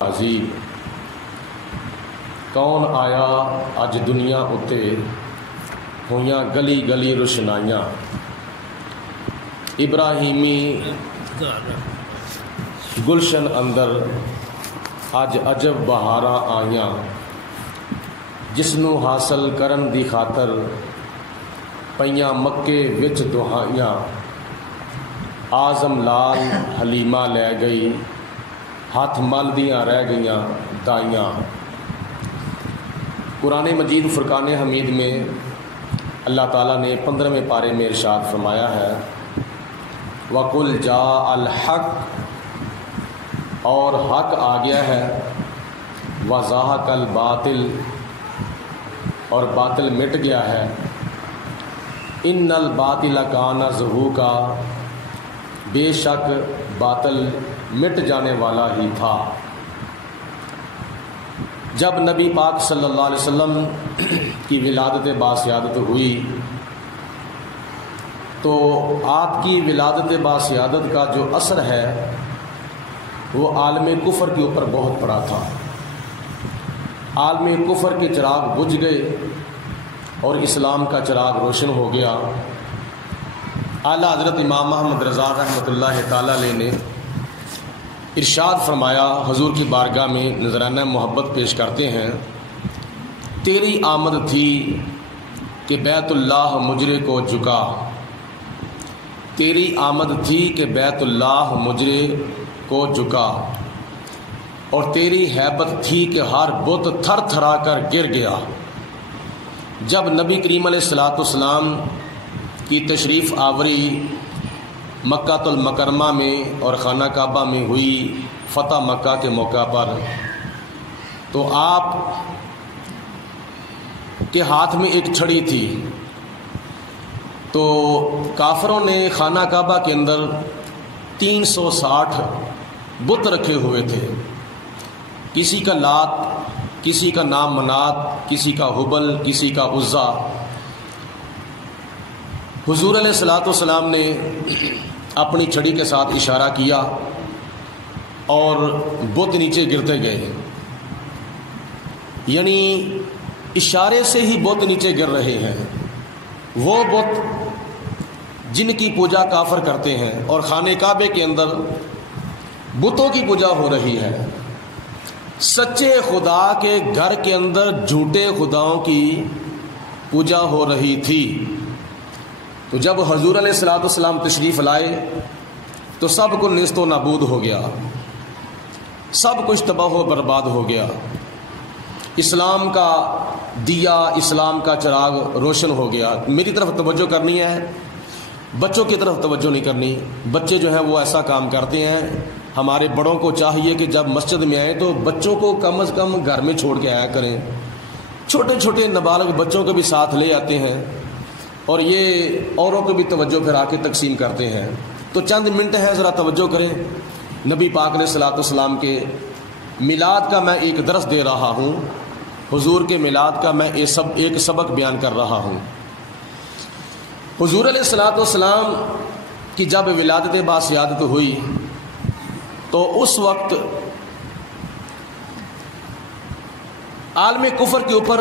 عظیم کون آیا اج دنیا اتے ہویاں گلی گلی روشنائیاں ابراہیمی گلشن اندر اج عجب بہاراں آئیاں جسنوں حاصل کرن دی خاطر پئیاں مکے وچ دہائیاں آزم لال حلیمہ لے گئی ہاتھ مل دیاں رہ گئیاں دائیاں۔ قرآن مجید فرقان حمید میں اللہ تعالیٰ نے 15ویں پارے میں ارشاد فرمایا ہے وَقُلْ جَاءَ الْحَقُّ، اور حق آ گیا ہے، وَزَهَقَ الْبَاطِلُ، اور باطل مٹ گیا ہے، إِنَّ الْبَاطِلَ كَانَ زَهُوقًا، بے شک باطل مٹ جانے والا ہی تھا۔ جب نبی پاک صلی اللہ علیہ وسلم کی ولادت باسیادت ہوئی تو آپ کی ولادت باسیادت کا جو اثر ہے وہ عالم کفر کے اوپر بہت پڑا تھا۔ عالم کفر کے چراغ بجھ گئے اور اسلام کا چراغ روشن ہو گیا۔ اعلیٰ حضرت امام محمد رضا رحمۃ اللہ تعالیٰ علیہ نے ارشاد فرمایا، حضور کی بارگاہ میں نذرانہ محبت پیش کرتے ہیں، تیری آمد تھی کہ بیت اللہ مجرے کو جھکا، تیری آمد تھی کہ بیت اللہ مجرے کو جھکا، اور تیری ہیبت تھی کہ ہر بت تھر تھرا کر گر گیا۔ جب نبی کریم علیہ الصلوۃ والسلام کی تشریف آوری مکہ المکرمہ میں اور خانہ کعبہ میں ہوئی فتح مکہ کے موقع پر، تو آپ کے ہاتھ میں ایک چھڑی تھی، تو کافروں نے خانہ کعبہ کے اندر 360 بت رکھے ہوئے تھے، کسی کا لات، کسی کا نام منات، کسی کا حبل، کسی کا عزا۔ حضور علیہ الصلوۃ والسلام نے اپنی چھڑی کے ساتھ اشارہ کیا اور بت نیچے گرتے گئے، یعنی اشارے سے ہی بت نیچے گر رہے ہیں۔ وہ بت جن کی پوجا کافر کرتے ہیں، اور خانہ کعبے کے اندر بتوں کی پوجا ہو رہی ہے۔ سچے خدا کے گھر کے اندر جھوٹے خداؤں کی پوجا ہو رہی تھی۔ تو جب حضور علیہ الصلوۃ والسلام تشریف لائے تو سب کو نیست و نابود ہو گیا، سب کچھ تباہ و برباد ہو گیا۔ اسلام کا دیا، اسلام کا چراغ روشن ہو گیا۔ میری طرف توجہ کرنی ہے، بچوں کی طرف توجہ نہیں کرنی۔ بچے جو ہیں وہ ایسا کام کرتے ہیں، ہمارے بڑوں کو چاہیے کہ جب مسجد میں آئیں تو بچوں کو کم از کم گھر میں چھوڑ کے آیا کریں۔ چھوٹے چھوٹے نابالغ بچوں کو بھی ساتھ لے آتے ہیں اور یہ اوروں کو بھی توجہ پھر آ کے تقسیم کرتے ہیں۔ تو چند منٹ ہیں، ذرا توجہ کریں۔ نبی پاک علیہ الصلوۃ والسلام کے میلاد کا میں ایک درس دے رہا ہوں، حضور کے میلاد کا میں ایک سبق بیان کر رہا ہوں۔ حضور علیہ الصلوۃ والسلام کی جب ولادت باسیادت ہوئی تو اس وقت عالم کفر کے اوپر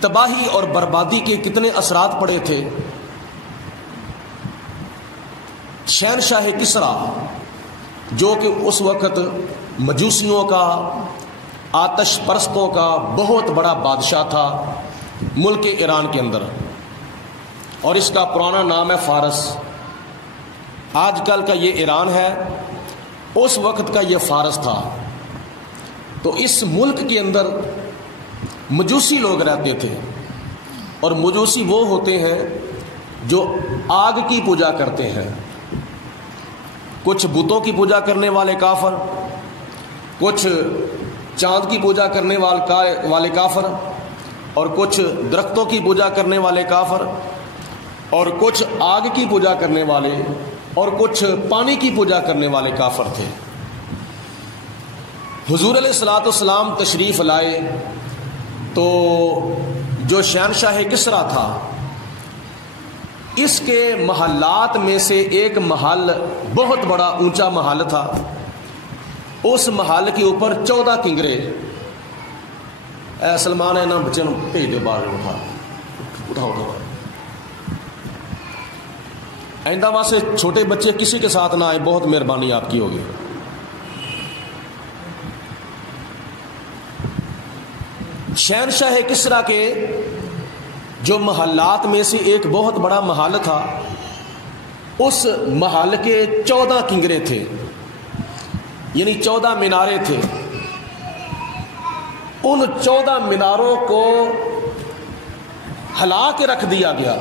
تباہی اور بربادی کے کتنے اثرات پڑے تھے۔ شہنشاہ کسریٰ جو کہ اس وقت مجوسیوں کا، آتش پرستوں کا بہت بڑا بادشاہ تھا ملک ایران کے اندر، اور اس کا پرانا نام ہے فارس۔ آج کل کا یہ ایران ہے، اس وقت کا یہ فارس تھا۔ تو اس ملک کے اندر مجوسی لوگ رہتے تھے، اور مجوسی وہ ہوتے ہیں جو آگ کی پوجا کرتے ہیں۔ کچھ بتوں کی پوجا کرنے والے کافر، کچھ چاند کی پوجا کرنے والے کافر، اور کچھ درختوں کی پوجا کرنے والے کافر، اور کچھ آگ کی پوجا کرنے والے، اور کچھ پانی کی پوجا کرنے والے کافر تھے۔ حضور علیہ الصلوۃ والسلام تشریف لائے تو جو شہنشاہ کسریٰ تھا، اس کے محلات میں سے ایک محل بہت بڑا اونچا محل تھا، اس محل کے اوپر 14 کنگرے. اے سلمان ہے نا بچے بھیج دو باہر, اٹھاؤ. آئندہ وہاں سے چھوٹے بچے کسی کے ساتھ نہ آئے, بہت مہربانی آپ کی ہوگی. شہنشاہ کسریٰ کے جو محلات میں سے ایک بہت بڑا محل تھا, اس محل کے 14 کنگرے تھے, یعنی 14 مینارے تھے. ان 14 میناروں کو ہلا کے رکھ دیا گیا,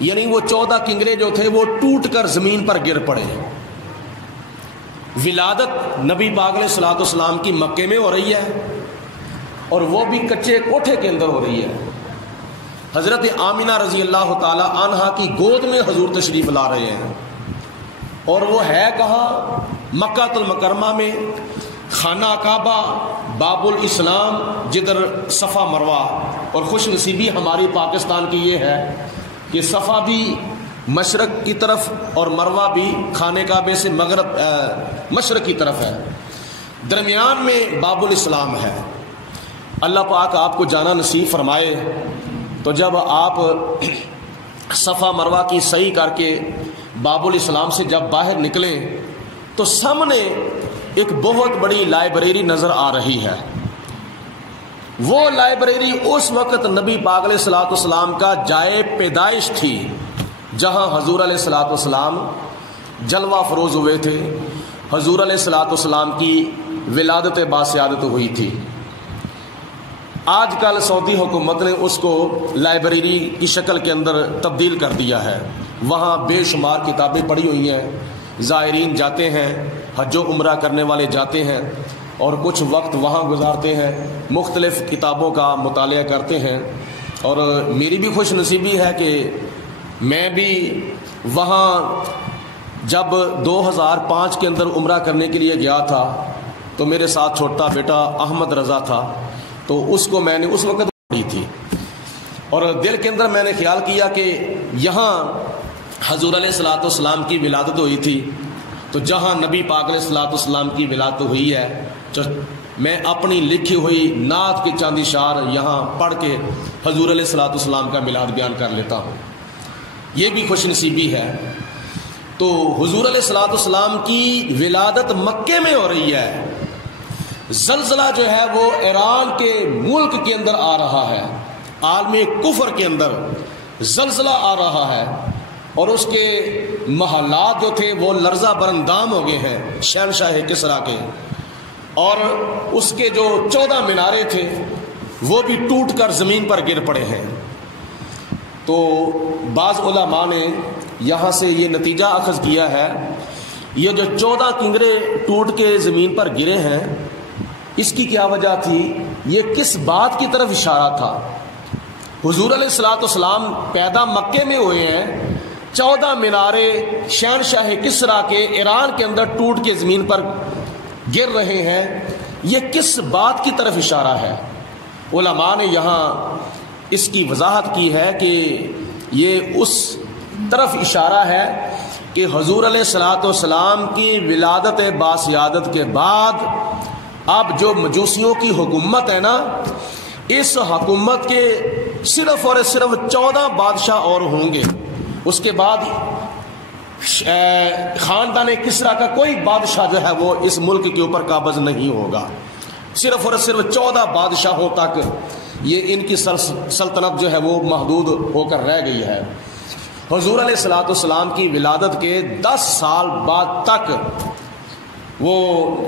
یعنی وہ 14 کنگرے جو تھے وہ ٹوٹ کر زمین پر گر پڑے. ولادت نبی پاک علیہ الصلوۃ والسلام کی مکے میں ہو رہی ہے, اور وہ بھی کچے کوٹھے کے اندر ہو رہی ہے. حضرت آمینہ رضی اللہ تعالی عنہا کی گود میں حضور تشریف لا رہے ہیں, اور وہ ہے کہاں؟ مکہ المکرمہ میں, خانہ کعبہ, باب الاسلام, جدھر صفا مروہ. اور خوش نصیبی ہماری پاکستان کی یہ ہے کہ صفا بھی مشرق کی طرف اور مروہ بھی خانہ کعبے سے مغرب مشرق کی طرف ہے, درمیان میں باب الاسلام ہے. اللہ پاک آپ کو جانا نصیب فرمائے. تو جب آپ صفا مروہ کی سعی کر کے باب الاسلام سے جب باہر نکلیں تو سامنے ایک بہت بڑی لائبریری نظر آ رہی ہے. وہ لائبریری اس وقت نبی پاک علیہ الصلوۃ والسلام کا جائے پیدائش تھی, جہاں حضور علیہ الصلوۃ والسلام جلوہ فروز ہوئے تھے, حضور علیہ الصلوۃ والسلام کی ولادت باسعادت ہوئی تھی. آج کل سعودی حکومت نے اس کو لائبریری کی شکل کے اندر تبدیل کر دیا ہے. وہاں بے شمار کتابیں پڑھی ہوئی ہیں, زائرین جاتے ہیں, حج و عمرہ کرنے والے جاتے ہیں اور کچھ وقت وہاں گزارتے ہیں, مختلف کتابوں کا مطالعہ کرتے ہیں. اور میری بھی خوش نصیبی ہے کہ میں بھی وہاں جب 2005 کے اندر عمرہ کرنے کے لیے گیا تھا تو میرے ساتھ چھوٹا بیٹا احمد رضا تھا, تو اس کو میں نے اس وقت پڑھی تھی, اور دل کے اندر میں نے خیال کیا کہ یہاں حضور علیہ الصلوۃ والسلام کی ولادت ہوئی تھی, تو جہاں نبی پاک علیہ الصلوۃ والسلام کی ولادت ہوئی ہے تو میں اپنی لکھی ہوئی نعت کے چاند اشار یہاں پڑھ کے حضور علیہ الصلوۃ والسلام کا میلاد بیان کر لیتا ہوں. یہ بھی خوش نصیبی ہے. تو حضور علیہ الصلوۃ والسلام کی ولادت مکے میں ہو رہی ہے. زلزلہ جو ہے وہ ایران کے ملک کے اندر آ رہا ہے, عالم کفر کے اندر زلزلہ آ رہا ہے, اور اس کے محلات جو تھے وہ لرزہ برندام ہو گئے ہیں شہنشاہ کسریٰ کے, اور اس کے جو 14 مینارے تھے وہ بھی ٹوٹ کر زمین پر گر پڑے ہیں. تو بعض علماء نے یہاں سے یہ نتیجہ اخذ کیا ہے, یہ جو 14 کنگرے ٹوٹ کے زمین پر گرے ہیں اس کی کیا وجہ تھی, یہ کس بات کی طرف اشارہ تھا. حضور علیہ الصلوۃ والسلام پیدا مکے میں ہوئے ہیں, 14 مینارے شہنشاہ کسریٰ کے ایران کے اندر ٹوٹ کے زمین پر گر رہے ہیں, یہ کس بات کی طرف اشارہ ہے. علماء نے یہاں اس کی وضاحت کی ہے کہ یہ اس طرف اشارہ ہے کہ حضور علیہ الصلوۃ والسلام کی ولادت باسعادت کے بعد اب جو مجوسیوں کی حکومت ہے نا, اس حکومت کے صرف اور صرف 14 بادشاہ اور ہوں گے. اس کے بعد خاندان کسریٰ کا کوئی بادشاہ جو ہے وہ اس ملک کے اوپر قابض نہیں ہوگا. صرف اور صرف 14 بادشاہوں تک یہ ان کی سلطنت جو ہے وہ محدود ہو کر رہ گئی ہے. حضور علیہ الصلوۃ والسلام کی ولادت کے 10 سال بعد تک وہ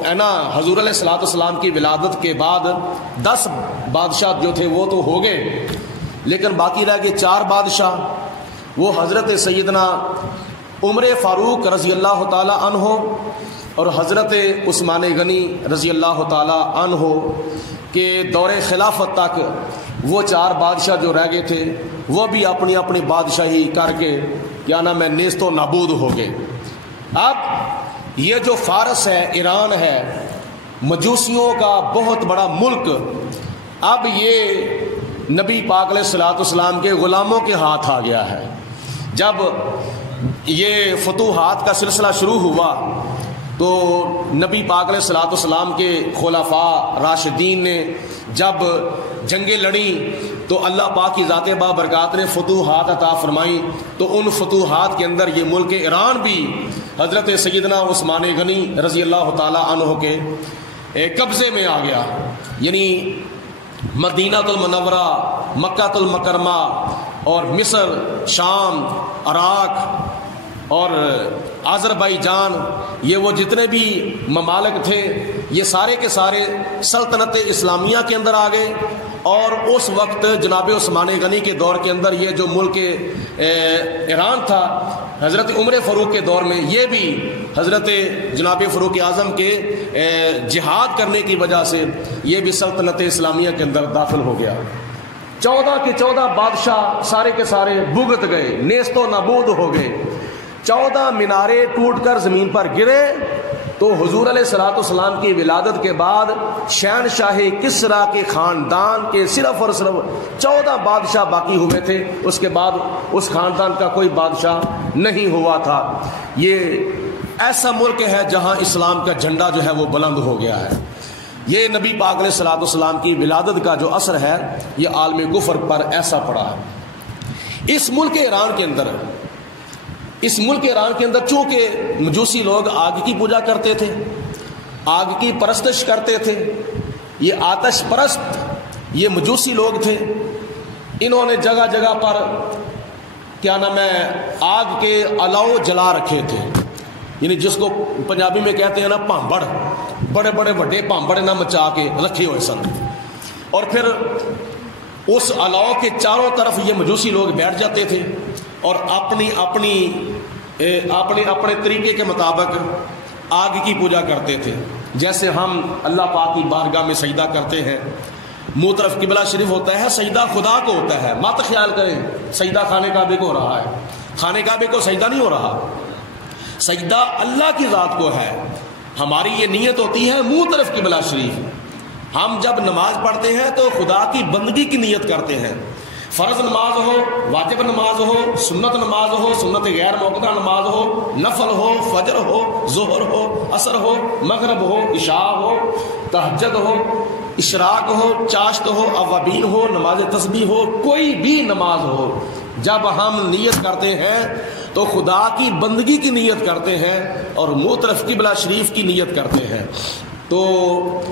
ہے نا, حضور علیہ الصلوۃ والسلام کی ولادت کے بعد 10 بادشاہ جو تھے وہ تو ہو گئے, لیکن باقی رہ گئے 4 بادشاہ. وہ حضرت سیدنا عمر فاروق رضی اللہ تعالی عنہ اور حضرت عثمان غنی رضی اللہ تعالی عنہ کے دور خلافت تک وہ 4 بادشاہ جو رہ گئے تھے وہ بھی اپنی اپنی بادشاہی کر کے کیا نام ہے نیست و نابود ہو گئے. اب یہ جو فارس ہے, ایران ہے, مجوسیوں کا بہت بڑا ملک, اب یہ نبی پاک علیہ الصلوۃ والسلام کے غلاموں کے ہاتھ آ گیا ہے. جب یہ فتوحات کا سلسلہ شروع ہوا تو نبی پاک علیہ الصلوۃ والسلام کے خلفاء راشدین نے جب جنگیں لڑیں تو اللہ پاک کی ذات بابرکات نے فتوحات عطا فرمائیں، تو ان فتوحات کے اندر یہ ملک ایران بھی حضرت سیدنا عثمان غنی رضی اللہ تعالی عنہ کے قبضے میں آ گیا. یعنی مدینہ المنورہ، مکہ المکرمہ اور مصر، شام، عراق اور آذربائیجان، یہ وہ جتنے بھی ممالک تھے یہ سارے کے سارے سلطنت اسلامیہ کے اندر آ گئے. اور اس وقت جناب عثمان غنی کے دور کے اندر یہ جو ملک ایران تھا حضرت عمر فاروق کے دور میں، یہ بھی حضرت جناب فاروق اعظم کے جہاد کرنے کی وجہ سے یہ بھی سلطنت اسلامیہ کے اندر داخل ہو گیا. 14 کے 14 بادشاہ سارے کے سارے بھگت گئے، نیست و نابود ہو گئے. 14 مینارے ٹوٹ کر زمین پر گرے تو حضور علیہ الصلوۃ والسلام کی ولادت کے بعد شہنشاہ کسریٰ کے خاندان کے صرف اور صرف 14 بادشاہ باقی ہوئے تھے. اس کے بعد اس خاندان کا کوئی بادشاہ نہیں ہوا تھا. یہ ایسا ملک ہے جہاں اسلام کا جھنڈا جو ہے وہ بلند ہو گیا ہے. یہ نبی پاک علیہ الصلوۃ والسلام کی ولادت کا جو اثر ہے یہ عالم کفر پر ایسا پڑا ہے. اس ملک ایران کے اندر چونکہ مجوسی لوگ آگ کی پوجا کرتے تھے، آگ کی پرستش کرتے تھے، یہ آتش پرست یہ مجوسی لوگ تھے. انہوں نے جگہ جگہ پر کیا نام ہے آگ کے الاؤ جلا رکھے تھے. یعنی جس کو پنجابی میں کہتے ہیں نا پانبڑ، بڑے بڑے بڑے پانبڑ نہ مچا کے رکھے ہوئے سن. اور پھر اس الاؤ کے چاروں طرف یہ مجوسی لوگ بیٹھ جاتے تھے اور اپنے طریقے کے مطابق آگ کی پوجا کرتے تھے. جیسے ہم اللہ پاک کی بارگاہ میں سجدہ کرتے ہیں، منہ طرف قبلہ شریف ہوتا ہے، سجدہ خدا کو ہوتا ہے. مت خیال کریں سجدہ خانہ کعبے کو ہو رہا ہے، خانہ کعبے کو سجدہ نہیں ہو رہا، سجدہ اللہ کی ذات کو ہے. ہماری یہ نیت ہوتی ہے منہ طرف قبلہ شریف. ہم جب نماز پڑھتے ہیں تو خدا کی بندگی کی نیت کرتے ہیں. فرض نماز ہو، واجب نماز ہو، سنت نماز ہو، سنت غیر موقع نماز ہو، نفل ہو، فجر ہو، ظہر ہو، عصر ہو، مغرب ہو، عشاء ہو، تہجد ہو، اشراق ہو، چاشت ہو، اوابین ہو، نماز تسبیح ہو، کوئی بھی نماز ہو، جب ہم نیت کرتے ہیں تو خدا کی بندگی کی نیت کرتے ہیں اور منہ طرف قبلہ شریف کی نیت کرتے ہیں. تو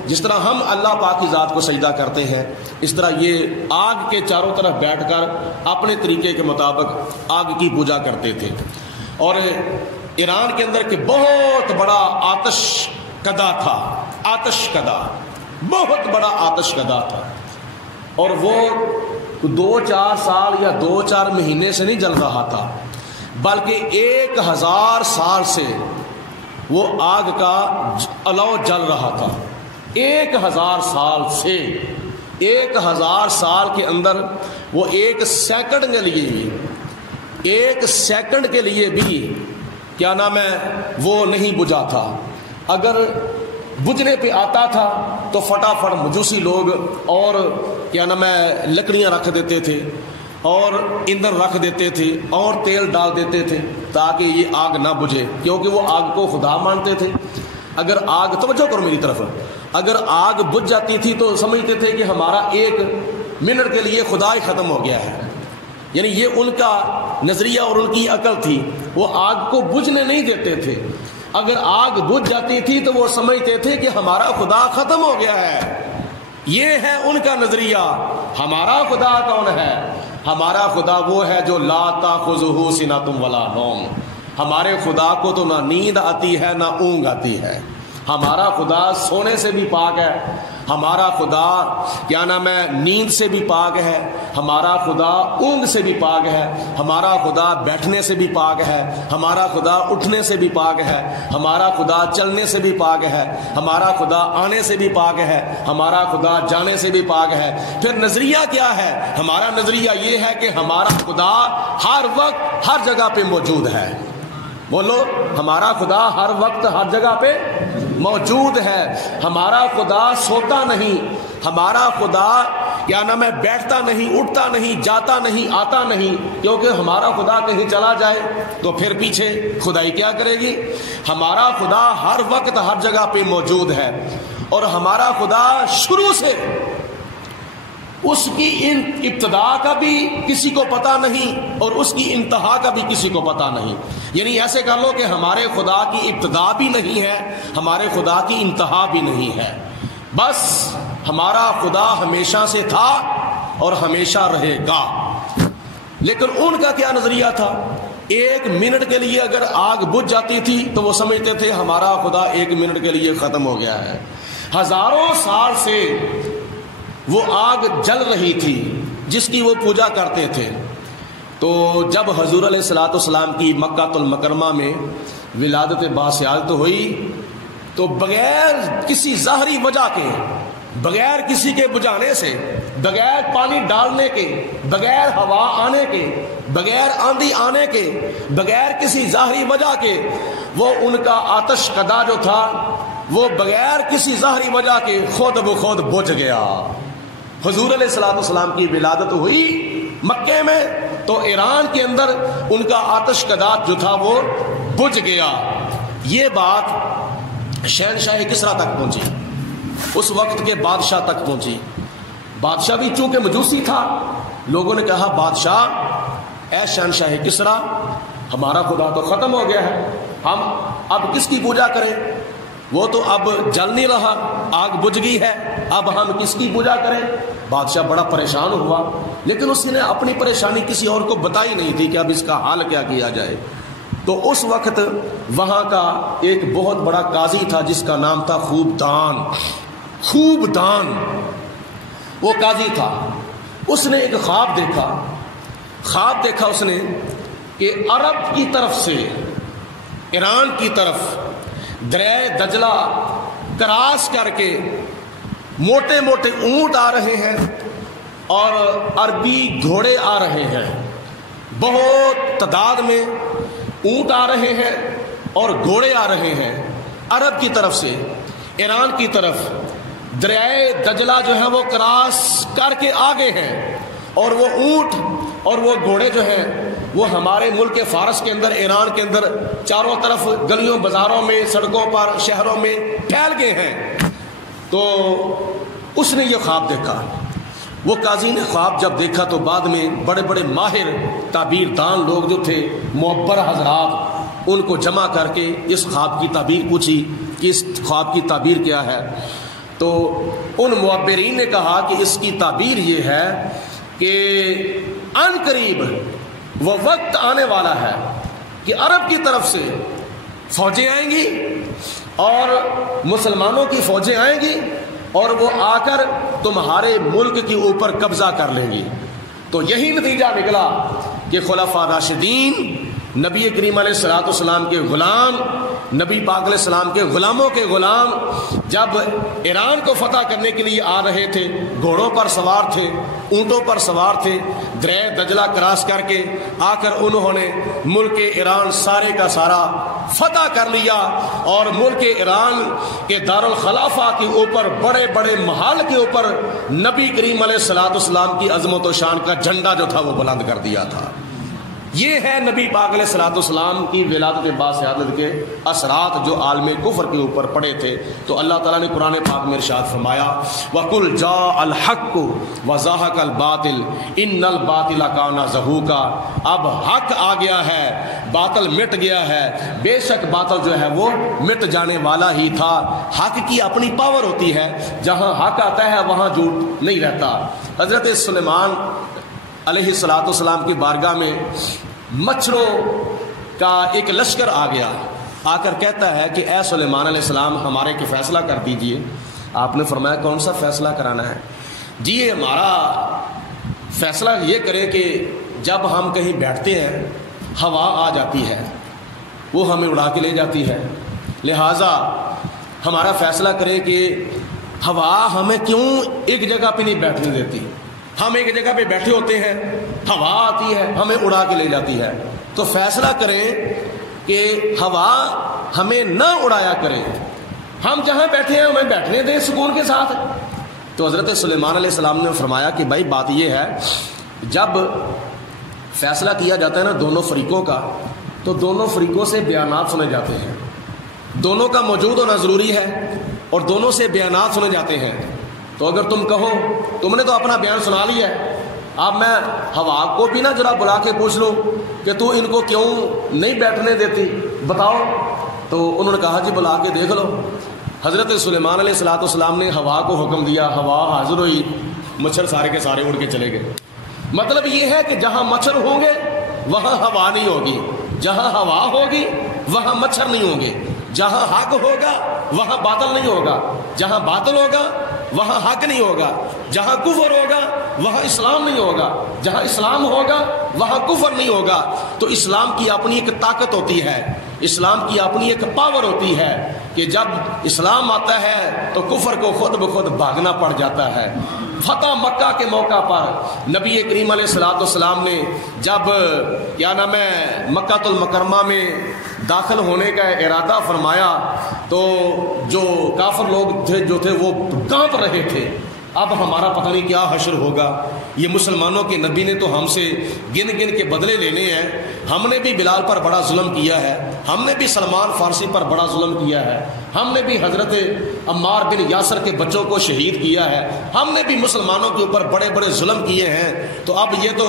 جس طرح ہم اللہ پاک کی ذات کو سجدہ کرتے ہیں اس طرح یہ آگ کے چاروں طرف بیٹھ کر اپنے طریقے کے مطابق آگ کی پوجا کرتے تھے. اور ایران کے اندر کہ بہت بڑا آتش کدا تھا، آتش کدا بہت بڑا آتش کدا تھا. اور وہ 2-4 سال یا 2-4 مہینے سے نہیں جل رہا تھا بلکہ 1000 سال سے وہ آگ کا الاؤ جل رہا تھا. 1000 سال سے 1000 سال کے اندر وہ 1 سیکنڈ کے لیے بھی کیا نام ہے وہ نہیں بجھا تھا. اگر بجھنے پہ آتا تھا تو فٹافٹ مجوسی لوگ اور کیا نام ہے لکڑیاں رکھ دیتے تھے اور ایندھن رکھ دیتے تھے اور تیل ڈال دیتے تھے تاکہ یہ آگ نہ بجھے، کیونکہ وہ آگ کو خدا مانتے تھے. اگر آگ، توجہ کرو میری طرف، اگر آگ بجھ جاتی تھی تو سمجھتے تھے کہ ہمارا 1 منٹ کے لیے خدا ہی ختم ہو گیا ہے. یعنی یہ ان کا نظریہ اور ان کی عقل تھی. وہ آگ کو بجھنے نہیں دیتے تھے. اگر آگ بجھ جاتی تھی تو وہ سمجھتے تھے کہ ہمارا خدا ختم ہو گیا ہے. یہ ہے ان کا نظریہ. ہمارا خدا کون ہے؟ ہمارا خدا وہ ہے جو لا تاخذہ سنۃ ولا نوم. ہمارے خدا کو تو نہ نیند آتی ہے نہ اونگ آتی ہے. ہمارا خدا سونے سے بھی پاک ہے. ہمارا خدا کیا نام ہے نیند سے بھی پاک ہے. ہمارا خدا اونگ سے بھی پاک ہے. ہمارا خدا بیٹھنے سے بھی پاک ہے. ہمارا خدا اٹھنے سے بھی پاک ہے. ہمارا خدا چلنے سے بھی پاک ہے. ہمارا خدا آنے سے بھی پاک ہے. ہمارا خدا جانے سے بھی پاک ہے. پھر نظریہ کیا ہے؟ ہمارا نظریہ یہ ہے کہ ہمارا خدا ہر وقت ہر جگہ پہ موجود ہے. بولو، ہمارا خدا ہر وقت ہر جگہ پہ موجود ہے. ہمارا خدا سوتا نہیں. ہمارا خدا کیا نہ میں بیٹھتا نہیں، اٹھتا نہیں، جاتا نہیں، آتا نہیں، کیونکہ ہمارا خدا کہیں چلا جائے تو پھر پیچھے خدائی کیا کرے گی؟ ہمارا خدا ہر وقت ہر جگہ پہ موجود ہے، اور ہمارا خدا شروع سے اس کی ابتدا کا بھی کسی کو پتہ نہیں اور اس کی انتہا کا بھی کسی کو پتہ نہیں. یعنی ایسے کر لو کہ ہمارے خدا کی ابتدا بھی نہیں ہے، ہمارے خدا کی انتہا بھی نہیں ہے. بس ہمارا خدا ہمیشہ سے تھا اور ہمیشہ رہے گا. لیکن ان کا کیا نظریہ تھا؟ ایک منٹ کے لیے اگر آگ بجھ جاتی تھی تو وہ سمجھتے تھے ہمارا خدا ایک منٹ کے لیے ختم ہو گیا ہے. ہزاروں سال سے وہ آگ جل رہی تھی جس کی وہ پوجا کرتے تھے. تو جب حضور علیہ الصلوۃ والسلام کی مکہ المکرمہ میں ولادت باصیالت ہوئی تو بغیر کسی ظاہری وجہ کے، بغیر کسی کے بجھانے سے، بغیر پانی ڈالنے کے، بغیر ہوا آنے کے، بغیر آندھی آنے کے، بغیر کسی ظاہری وجہ کے، وہ ان کا آتش کدا جو تھا وہ بغیر کسی ظاہری وجہ کے خود بخود بجھ گیا. حضور علیہ الصلوۃ والسلام کی ولادت ہوئی مکے میں تو ایران کے اندر ان کا آتش کدات جو تھا وہ بجھ گیا. یہ بات شہنشاہ کسریٰ تک پہنچی، اس وقت کے بادشاہ تک پہنچی. بادشاہ بھی چونکہ مجوسی تھا، لوگوں نے کہا بادشاہ اے شہنشاہ کسریٰ، ہمارا خدا تو ختم ہو گیا ہے، ہم اب کس کی پوجا کریں؟ وہ تو اب جل نہیں رہا، آگ بجھ گئی ہے، اب ہم کس کی پوجا کریں؟ بادشاہ بڑا پریشان ہوا، لیکن اس نے اپنی پریشانی کسی اور کو بتائی نہیں تھی کہ اب اس کا حل کیا کیا جائے. تو اس وقت وہاں کا ایک بہت بڑا قاضی تھا جس کا نام تھا خوبدان. خوبدان وہ قاضی تھا. اس نے ایک خواب دیکھا اس نے کہ عرب کی طرف سے ایران کی طرف دریائے دجلہ کراس کر کے موٹے موٹے اونٹ آ رہے ہیں اور عربی گھوڑے آ رہے ہیں. بہت تعداد میں اونٹ آ رہے ہیں اور گھوڑے آ رہے ہیں عرب کی طرف سے ایران کی طرف. دریائے دجلہ جو ہے وہ کراس کر کے آگے ہیں، اور وہ اونٹ اور وہ گھوڑے جو ہیں وہ ہمارے ملک فارس کے اندر، ایران کے اندر چاروں طرف گلیوں بازاروں میں، سڑکوں پر، شہروں میں پھیل گئے ہیں. تو اس نے یہ خواب دیکھا. وہ قاضی نے خواب جب دیکھا تو بعد میں بڑے بڑے ماہر تعبیر دان لوگ جو تھے، معبر حضرات، ان کو جمع کر کے اس خواب کی تعبیر پوچھی کہ اس خواب کی تعبیر کیا ہے. تو ان معبرین نے کہا کہ اس کی تعبیر یہ ہے کہ ان قریب وہ وقت آنے والا ہے کہ عرب کی طرف سے فوجیں آئیں گی اور مسلمانوں کی فوجیں آئیں گی اور وہ آ کر تمہارے ملک کے اوپر قبضہ کر لیں گی. تو یہی نتیجہ نکلا کہ خلفاء راشدین، نبی کریم علیہ الصلوۃ والسلام کے غلام، نبی پاک علیہ السلام کے غلاموں کے غلام جب ایران کو فتح کرنے کے لیے آ رہے تھے، گھوڑوں پر سوار تھے، اونٹوں پر سوار تھے، دریائے دجلہ کراس کر کے آ کر انہوں نے ملک ایران سارے کا سارا فتح کر لیا، اور ملک ایران کے دارالخلافہ کے اوپر، بڑے بڑے محل کے اوپر نبی کریم علیہ الصلوۃ والسلام کی عظمت و شان کا جھنڈا جو تھا وہ بلند کر دیا تھا. یہ ہے نبی پاک علیہ الصلوۃ والسلام کی ولادت باصیالت کے اثرات جو عالم کفر کے اوپر پڑے تھے. تو اللہ تعالیٰ نے قرآن پاک میں ارشاد فرمایا وَقُلْ جَاءَ الْحَقُّ وَزَهَقَ الْبَاطِلُ إِنَّ الْبَاطِلَ كَانَ زَهُوقًا. اب حق آ گیا ہے، باطل مٹ گیا ہے. بے شک باطل جو ہے وہ مٹ جانے والا ہی تھا. حق کی اپنی پاور ہوتی ہے، جہاں حق آتا ہے وہاں جھوٹ نہیں رہتا. حضرت سلیمان علیہ الصلوۃ والسلام کی بارگاہ میں مچھروں کا ایک لشکر آ گیا، آ کر کہتا ہے کہ اے سلیمان علیہ السلام ہمارے کی فیصلہ کر دیجئے. آپ نے فرمایا کون سا فیصلہ کرانا ہے؟ جی ہمارا فیصلہ یہ کرے کہ جب ہم کہیں بیٹھتے ہیں ہوا آ جاتی ہے، وہ ہمیں اڑا کے لے جاتی ہے، لہٰذا ہمارا فیصلہ کرے کہ ہوا ہمیں کیوں ایک جگہ پہ نہیں بیٹھنے دیتی. ہم ایک جگہ پہ بیٹھے ہوتے ہیں، ہوا آتی ہے ہمیں اڑا کے لے جاتی ہے، تو فیصلہ کریں کہ ہوا ہمیں نہ اڑایا کرے، ہم جہاں بیٹھے ہیں ہمیں بیٹھنے دیں سکون کے ساتھ. تو حضرت سلیمان علیہ السلام نے فرمایا کہ بھائی بات یہ ہے، جب فیصلہ کیا جاتا ہے نا دونوں فریقوں کا، تو دونوں فریقوں سے بیانات سنے جاتے ہیں، دونوں کا موجود ہونا ضروری ہے اور دونوں سے بیانات سنے جاتے ہیں۔ تو اگر تم کہو تم نے تو اپنا بیان سنا لیا ہے، اب میں ہوا کو بھی نہ ذرا بلا کے پوچھ لوں کہ تو ان کو کیوں نہیں بیٹھنے دیتی، بتاؤ۔ تو انہوں نے کہا جی بلا کے دیکھ لو۔ حضرت سلیمان علیہ السلام نے ہوا کو حکم دیا، ہوا حاضر ہوئی، مچھر سارے کے سارے اڑ کے چلے گئے۔ مطلب یہ ہے کہ جہاں مچھر ہوں گے وہاں ہوا نہیں ہوگی، جہاں ہوا ہوگی وہاں مچھر نہیں ہوں گے، جہاں حق ہوگا وہاں باطل نہیں ہوگا، جہاں باطل ہوگا وہاں حق نہیں ہوگا، جہاں کفر ہوگا وہاں اسلام نہیں ہوگا، جہاں اسلام ہوگا وہاں کفر نہیں ہوگا۔ تو اسلام کی اپنی ایک طاقت ہوتی ہے، اسلام کی اپنی ایک پاور ہوتی ہے کہ جب اسلام آتا ہے تو کفر کو خود بخود بھاگنا پڑ جاتا ہے۔ فتح مکہ کے موقع پر نبی کریم علیہ السلام نے جب مکہ المکرمہ میں داخل ہونے کا ارادہ فرمایا تو جو کافر لوگ تھے وہ کانپ رہے تھے، اب ہمارا پتہ نہیں کیا حشر ہوگا، یہ مسلمانوں کے نبی نے تو ہم سے گن گن کے بدلے لینے ہیں، ہم نے بھی بلال پر بڑا ظلم کیا ہے، ہم نے بھی سلمان فارسی پر بڑا ظلم کیا ہے، ہم نے بھی حضرت عمار بن یاسر کے بچوں کو شہید کیا ہے، ہم نے بھی مسلمانوں کے اوپر بڑے بڑے ظلم کیے ہیں، تو اب یہ تو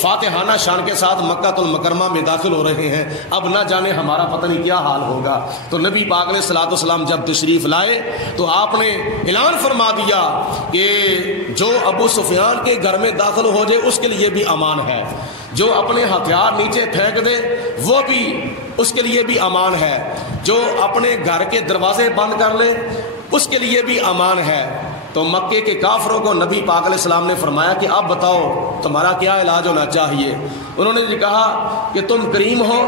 فاتحانہ شان کے ساتھ مکہ المکرمہ میں داخل ہو رہے ہیں، اب نہ جانے ہمارا پتہ نہیں کیا حال ہوگا۔ تو نبی پاک علیہ السلام جب تشریف لائے تو آپ نے اعلان فرما دیا کہ جو ابو سفیان کے گھر میں داخل ہو جائے اس کے لیے بھی امان ہے، جو اپنے ہتھیار نیچے پھینک دے وہ بھی اس کے لیے بھی امان ہے، جو اپنے گھر کے دروازے بند کر لے اس کے لیے بھی امان ہے۔ تو مکے کے کافروں کو نبی پاک علیہ السلام نے فرمایا کہ اب بتاؤ تمہارا کیا علاج ہونا چاہیے۔ انہوں نے کہا کہ تم کریم ہو،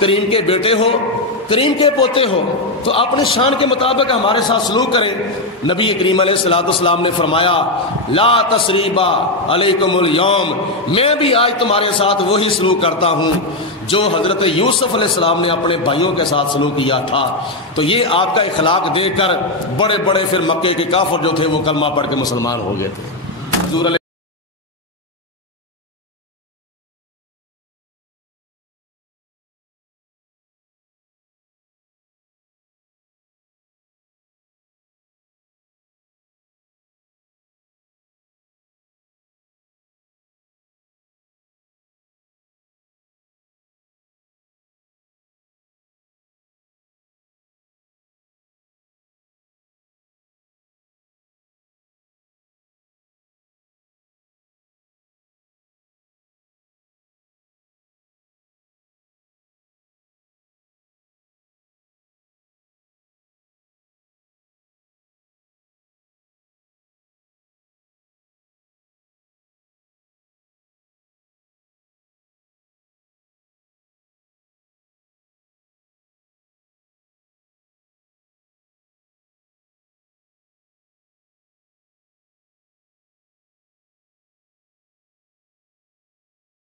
کریم کے بیٹے ہو، کریم کے پوتے ہو، تو اپنے شان کے مطابق ہمارے ساتھ سلوک کریں۔ نبی کریم علیہ السلام نے فرمایا لا تثریبا علیکم اليوم، میں بھی آج تمہارے ساتھ وہی سلوک کرتا ہوں جو حضرت یوسف علیہ السلام نے اپنے بھائیوں کے ساتھ سلوک کیا تھا۔ تو یہ آپ کا اخلاق دیکھ کر بڑے بڑے پھر مکے کے کافر جو تھے وہ کلمہ پڑھ کے مسلمان ہو گئے تھے۔